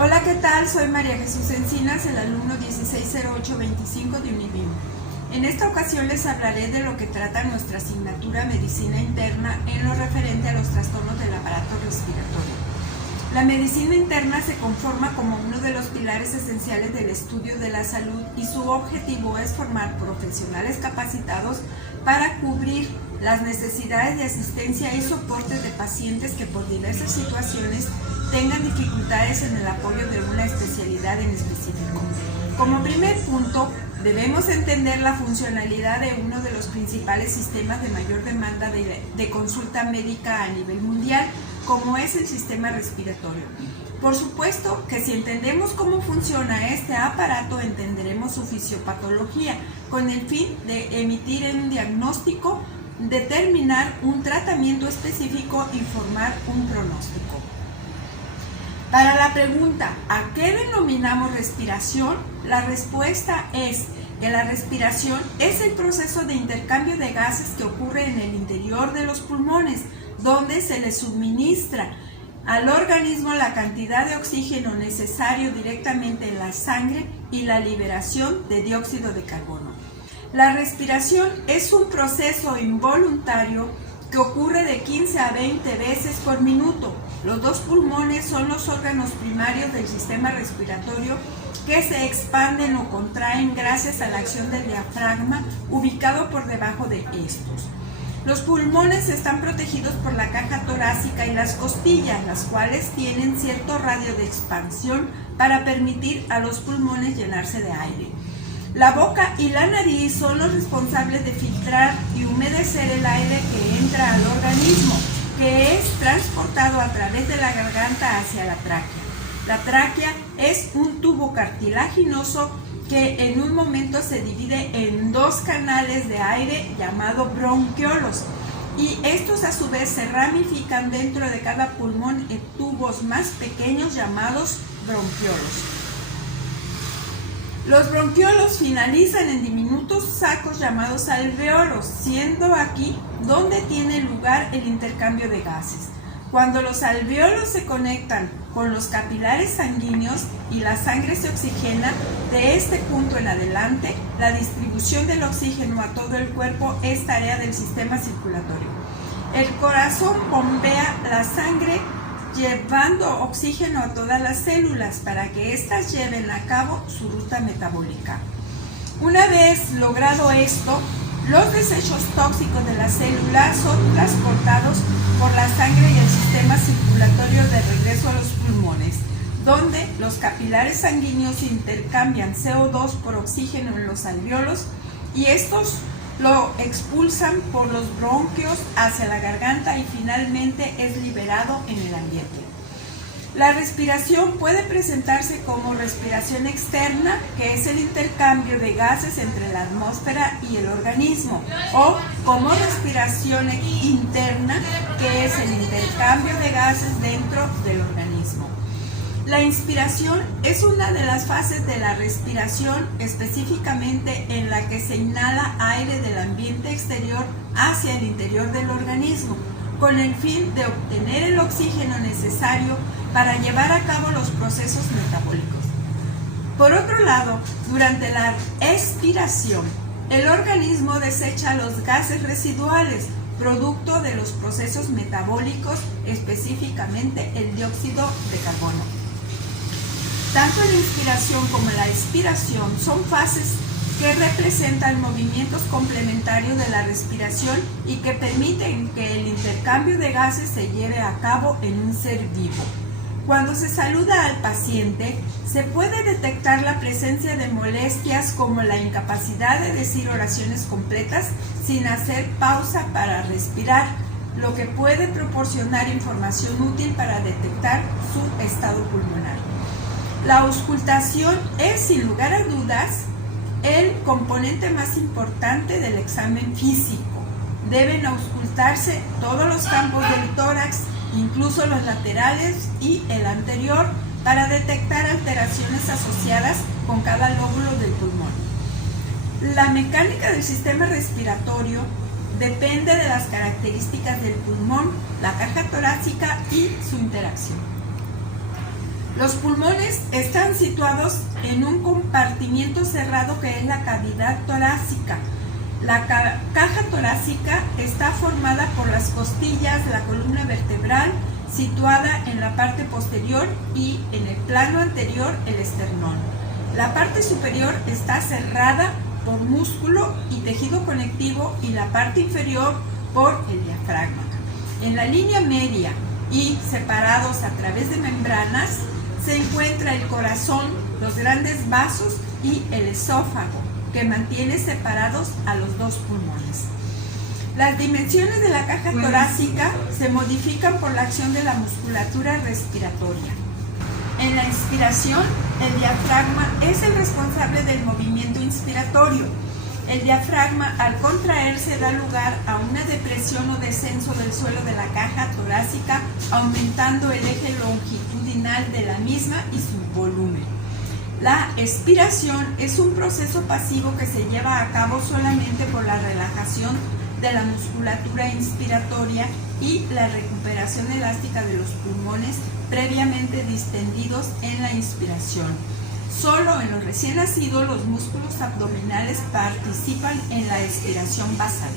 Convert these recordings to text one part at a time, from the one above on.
Hola, ¿qué tal? Soy María Jesús Encinas, el alumno 160825 de Univim. En esta ocasión les hablaré de lo que trata nuestra asignatura Medicina Interna en lo referente a los trastornos del aparato respiratorio. La medicina interna se conforma como uno de los pilares esenciales del estudio de la salud y su objetivo es formar profesionales capacitados para cubrir las necesidades de asistencia y soporte de pacientes que por diversas situaciones tengan dificultades en el apoyo de una especialidad en específico. Como primer punto, debemos entender la funcionalidad de uno de los principales sistemas de mayor demanda de consulta médica a nivel mundial, como es el sistema respiratorio. Por supuesto que si entendemos cómo funciona este aparato, entenderemos su fisiopatología, con el fin de emitir un diagnóstico, determinar un tratamiento específico y formar un pronóstico. Para la pregunta, ¿a qué denominamos respiración? La respuesta es que la respiración es el proceso de intercambio de gases que ocurre en el interior de los pulmones, donde se le suministra al organismo la cantidad de oxígeno necesario directamente en la sangre y la liberación de dióxido de carbono. La respiración es un proceso involuntario que ocurre de 15 a 20 veces por minuto. Los dos pulmones son los órganos primarios del sistema respiratorio que se expanden o contraen gracias a la acción del diafragma ubicado por debajo de estos. Los pulmones están protegidos por la caja torácica y las costillas, las cuales tienen cierto radio de expansión para permitir a los pulmones llenarse de aire. La boca y la nariz son los responsables de filtrar y humedecer el aire que entra al organismo, que es transportado a través de la garganta hacia la tráquea. La tráquea es un tubo cartilaginoso que en un momento se divide en dos canales de aire llamados bronquiolos, y estos a su vez se ramifican dentro de cada pulmón en tubos más pequeños llamados bronquiolos. Los bronquiolos finalizan en diminutos sacos llamados alveolos, siendo aquí donde tiene lugar el intercambio de gases. Cuando los alveolos se conectan con los capilares sanguíneos y la sangre se oxigena, de este punto en adelante, la distribución del oxígeno a todo el cuerpo es tarea del sistema circulatorio. El corazón bombea la sangre llevando oxígeno a todas las células para que éstas lleven a cabo su ruta metabólica. Una vez logrado esto, los desechos tóxicos de la célula son transportados por la sangre y el sistema circulatorio de regreso a los pulmones, donde los capilares sanguíneos intercambian CO2 por oxígeno en los alveolos y estos lo expulsan por los bronquios hacia la garganta y finalmente es liberado en el ambiente. La respiración puede presentarse como respiración externa, que es el intercambio de gases entre la atmósfera y el organismo, o como respiración interna, que es el intercambio de gases dentro del organismo. La inspiración es una de las fases de la respiración, específicamente en la que se inhala aire del ambiente exterior hacia el interior del organismo, con el fin de obtener el oxígeno necesario para llevar a cabo los procesos metabólicos. Por otro lado, durante la expiración, el organismo desecha los gases residuales, producto de los procesos metabólicos, específicamente el dióxido de carbono. Tanto la inspiración como la expiración son fases que representan movimientos complementarios de la respiración y que permiten que el intercambio de gases se lleve a cabo en un ser vivo. Cuando se saluda al paciente, se puede detectar la presencia de molestias como la incapacidad de decir oraciones completas sin hacer pausa para respirar, lo que puede proporcionar información útil para detectar su estado pulmonar. La auscultación es, sin lugar a dudas, el componente más importante del examen físico. Deben auscultarse todos los campos del tórax, incluso los laterales y el anterior, para detectar alteraciones asociadas con cada lóbulo del pulmón. La mecánica del sistema respiratorio depende de las características del pulmón, la caja torácica y su interacción. Los pulmones están situados en un compartimiento cerrado que es la cavidad torácica. La caja torácica está formada por las costillas, la columna vertebral, situada en la parte posterior, y en el plano anterior el esternón. La parte superior está cerrada por músculo y tejido conectivo y la parte inferior por el diafragma. En la línea media y separados a través de membranas se encuentra el corazón, los grandes vasos y el esófago, que mantiene separados a los dos pulmones. Las dimensiones de la caja torácica se modifican por la acción de la musculatura respiratoria. En la inspiración, el diafragma es el responsable del movimiento inspiratorio. El diafragma, al contraerse, da lugar a una depresión o descenso del suelo de la caja torácica, aumentando el eje longitudinal de la misma y su volumen. La expiración es un proceso pasivo que se lleva a cabo solamente por la relajación de la musculatura inspiratoria y la recuperación elástica de los pulmones previamente distendidos en la inspiración. Solo en los recién nacidos los músculos abdominales participan en la expiración basal.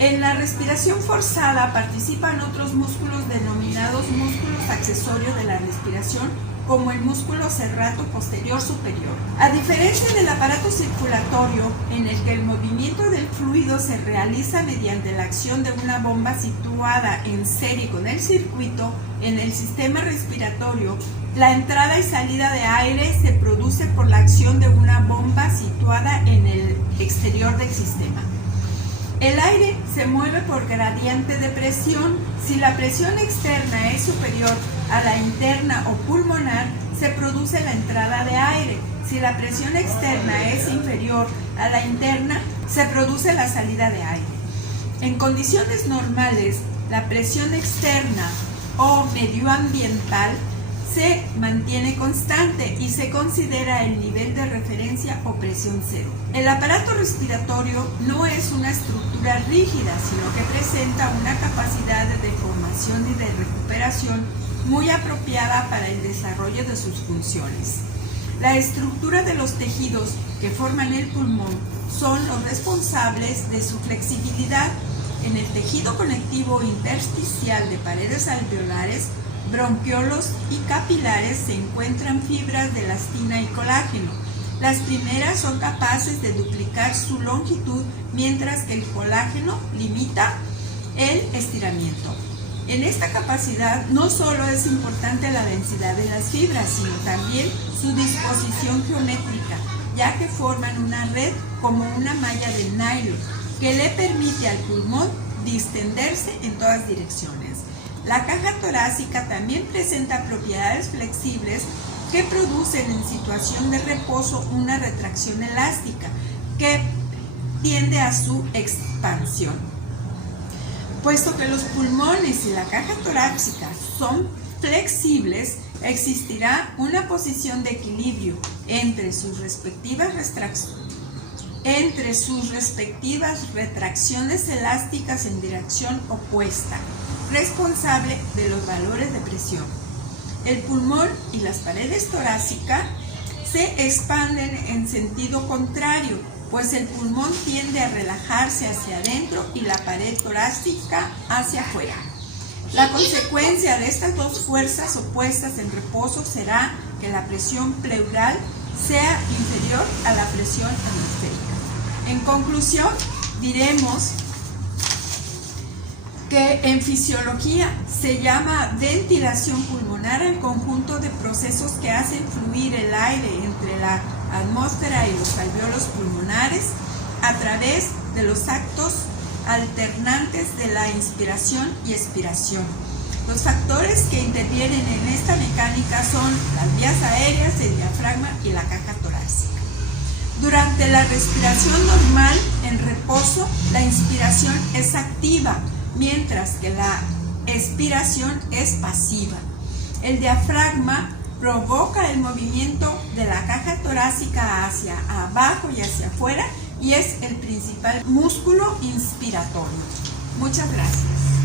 En la respiración forzada participan otros músculos denominados músculos accesorios de la respiración, como el músculo serrato posterior superior. A diferencia del aparato circulatorio, en el que el movimiento del fluido se realiza mediante la acción de una bomba situada en serie con el circuito, en el sistema respiratorio, la entrada y salida de aire se produce por la acción de una bomba situada en el exterior del sistema. El aire se mueve por gradiente de presión. Si la presión externa es superior a la interna o pulmonar, se produce la entrada de aire. Si la presión externa es inferior a la interna, se produce la salida de aire. En condiciones normales, la presión externa o medioambiental se mantiene constante y se considera el nivel de referencia o presión cero. El aparato respiratorio no es una estructura rígida, sino que presenta una capacidad de deformación y de recuperación muy apropiada para el desarrollo de sus funciones. La estructura de los tejidos que forman el pulmón son los responsables de su flexibilidad. En el tejido conectivo intersticial de paredes alveolares, bronquiolos y capilares se encuentran fibras de elastina y colágeno. Las primeras son capaces de duplicar su longitud, mientras que el colágeno limita el estiramiento. En esta capacidad no solo es importante la densidad de las fibras, sino también su disposición geométrica, ya que forman una red como una malla de nylon que le permite al pulmón distenderse en todas direcciones. La caja torácica también presenta propiedades flexibles que producen en situación de reposo una retracción elástica que tiende a su expansión. Puesto que los pulmones y la caja torácica son flexibles, existirá una posición de equilibrio entre sus respectivas retracciones elásticas en dirección opuesta, responsable de los valores de presión. El pulmón y las paredes torácicas se expanden en sentido contrario, pues el pulmón tiende a relajarse hacia adentro y la pared torácica hacia afuera. La consecuencia de estas dos fuerzas opuestas en reposo será que la presión pleural sea inferior a la presión atmosférica. En conclusión, diremos que en fisiología se llama ventilación pulmonar al conjunto de procesos que hacen fluir el aire entre la atmósfera y los alvéolos pulmonares a través de los actos alternantes de la inspiración y expiración. Los factores que intervienen en esta mecánica son las vías aéreas, el diafragma y la caja torácica. Durante la respiración normal, en reposo, la inspiración es activa, mientras que la expiración es pasiva. El diafragma provoca el movimiento de la caja torácica hacia abajo y hacia afuera y es el principal músculo inspiratorio. Muchas gracias.